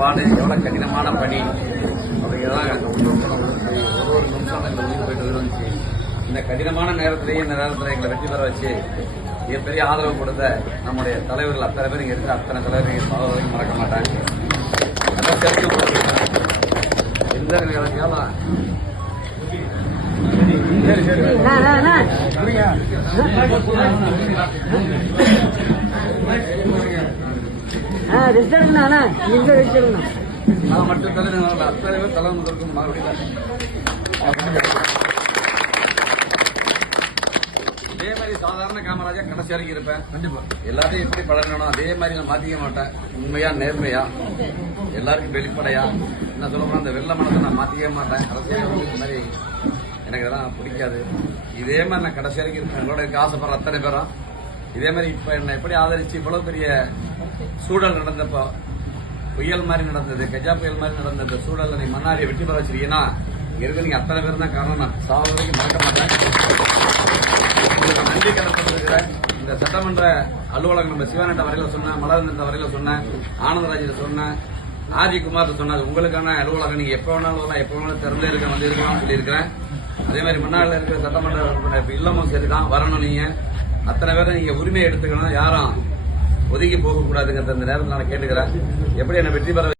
பாடு, எவ்வளவு கடினமான பணி அப்படிங்கிறதான் அந்த ஒரு நிமிஷம் எங்களை உயிர் போயிட்டு இருந்துச்சு. இந்த கடினமான நேரத்திலேயே இந்த நேரத்தில் எங்களை வெற்றி பெற வச்சு மிகப்பெரிய ஆதரவு கொடுத்த நம்முடைய தலைவர்கள் அத்தனை பேர் இங்க இருக்கு. அத்தனை தலைவர்கள் வரைக்கும் மறக்க மாட்டாங்க. அதான் தெரிஞ்சு எந்த நிகழ்ச்சியாலும் நான் மட்டும் தலைவர் அத்தனை பேர் தலைவர் முதற்கும் மறுபடியும் அதே மாதிரி சாதாரண காமராஜா கடைசி வரைக்கும் இருப்பேன். கண்டிப்பா எல்லாத்தையும் எப்படி பழகணும் அதே மாதிரி நான் மாத்திக்க மாட்டேன். உண்மையா நேர்மையா எல்லாருக்கும் வெளிப்படையா என்ன சொல்லணும் அந்த வெள்ள மனத்தை நான் மாத்திக்க மாட்டேன். அரசியல் இந்த மாதிரி எனக்கு இதெல்லாம் பிடிக்காது. இதே மாதிரி நான் கடைசி வரைக்கும் இருப்பேன். உங்களோட ஆசைப்படுற அத்தனை பேரும் இதே மாதிரி இப்ப என்ன எப்படி ஆதரிச்சு இவ்வளவு பெரிய சூழல் நடந்தப்போ புயல் மாதிரி நடந்தது, கஜா புயல் மாதிரி நடந்த இந்த சூழல்ல நீ மன்னாரியை வெற்றி பெற வச்சிருக்கீங்கன்னா இங்க இருக்க நீங்க அத்தனை பேர் தான் காரணம். நான் சாவ வரைக்கும் மறக்க மாட்டேன். நன்றி கடப்பட்டிருக்கிற இந்த சட்டமன்ற அலுவலகம் நம்ம சிவானந்த வரையில சொன்னேன், மலர்ந்த வரையில சொன்னேன், ஆனந்தராஜில சொன்னேன், ஆர்ஜி குமார் சொன்னார். உங்களுக்கான அலுவலகம் நீங்க எப்ப வேணாலும் வரலாம், எப்ப வேணாலும் திறந்தே இருக்க வந்து இருக்கலாம்னு சொல்லியிருக்கிறேன். அதே மாதிரி மன்னாரில் இருக்கிற சட்டமன்ற இல்லமும் சரிதான் வரணும். நீங்க அத்தனை பேரை நீங்க உரிமையை எடுத்துக்கணும். யாரும் ஒதுக்கி போக கூடாதுங்கிற இந்த நேரத்தில் நான் கேட்டுக்கிறேன். எப்படி என்ன வெற்றி பெற